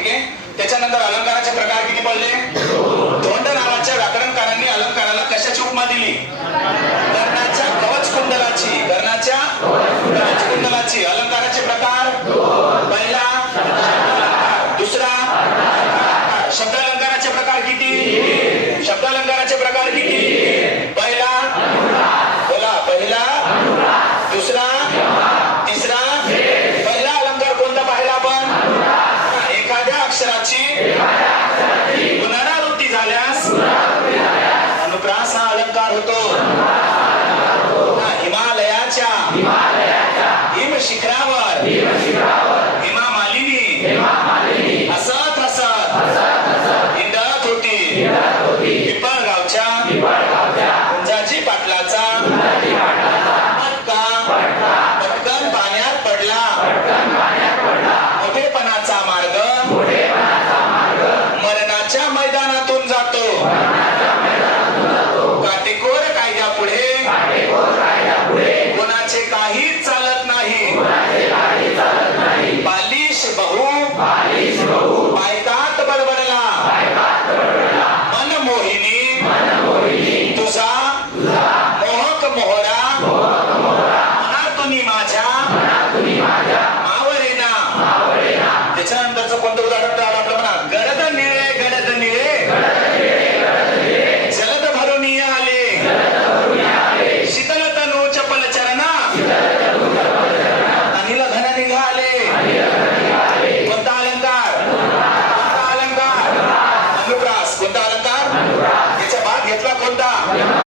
ठीक आहे. त्याच्यानंतर अलंकाराचे प्रकार किती पडले? धोंड नावाच्या व्याकरणकारांनी अलंकाराला कशाची उपमा दिली? कर्णाच्या कवच कुंडलाची. कर्णाच्या कवच कुंडलाची. अलंकाराचे प्रकार पहिला दुसरा शब्द अलंकाराचे प्रकार किती? शब्द अलंकाराचे प्रकार किती? पहिला बोला, पहिला दुसरा तिसरा. पहिला अलंकार कोणता पाहिला आपण? एखाद्या अक्षराची पुनरावृत्ती झाल्यास अनुप्रास हा अलंकार होतो. हिमालयाच्या हिम शिखरावर